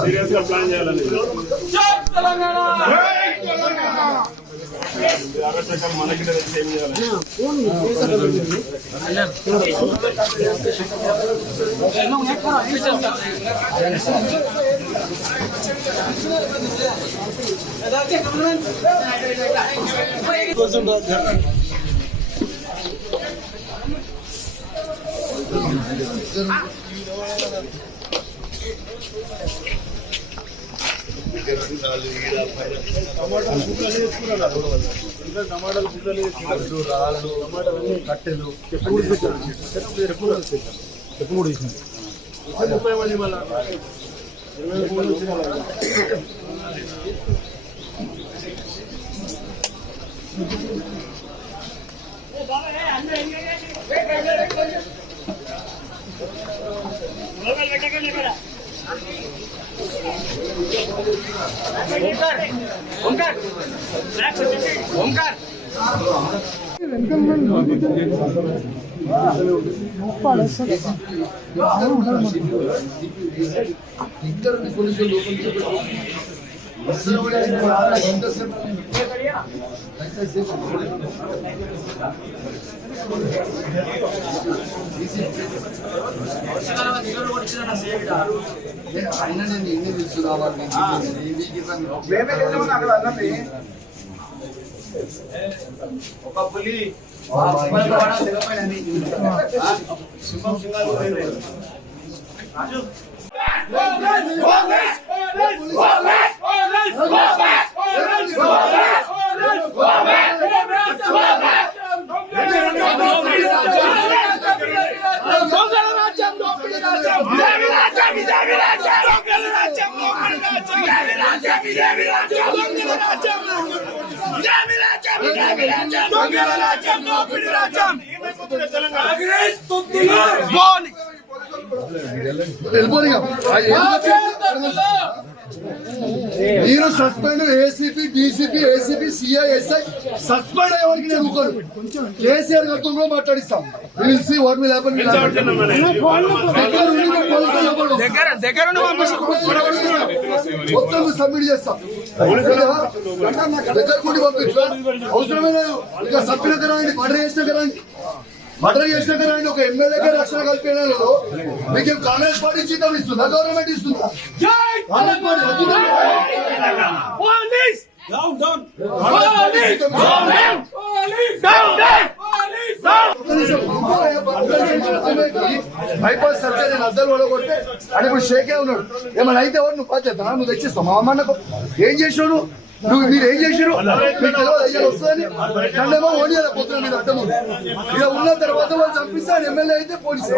సీరియస్గా ప్లాన్ చేయాలని మనకి ఏం చేయాలి టమాటాలు కట్టెలు చెప్పు కూడా ఇచ్చింది 30 మంది మళ్ళీ 23 ఓంకార్ ఇద్దరు పోలీసులు అయినా నేను ఎన్ని తీసుకురావాలి ఒక పులి సింహం సింగాలు మీరు suspend ACP DCP ACP CI SI suspend అయ్యేవారికి నేను ఊరుకోను. కేసీఆర్ గారితో కూడా మాట్లాడిస్తాం. మొత్తం సబ్మిట్ చేస్తాం. దగ్గర కూడి పంపించు అవసరమే లేదు. ఇంకా సభ్యుల కరాండి మర్డర్ చేసిన కరాండి ఒక ఎమ్మెల్యేగా రక్షణ కల్పించడంలో మీకు కాంగ్రెస్ పార్టీ జీతం ఇస్తుందా గవర్నమెంట్ ఇస్తుందా? బైపాస్ సర్జరీ అద్దలు కూడా కొట్టే అని ఇప్పుడు షేకే ఉన్నాడు. ఏమైనా అయితే ఎవరు నువ్వు బాధ్యత నువ్వు తెచ్చిస్తావు. మా అమ్మకు ఏం చేసినావు మీరు ఏం చేసారు? మీకు తెలియదు అయ్యారు వస్తుందని నన్నేమో ఓడియాలి పోతున్నా మీరు అడ్డము. ఇలా ఉన్న తర్వాత వాళ్ళు చంపిస్తాను. ఎమ్మెల్యే అయితే పోలీసు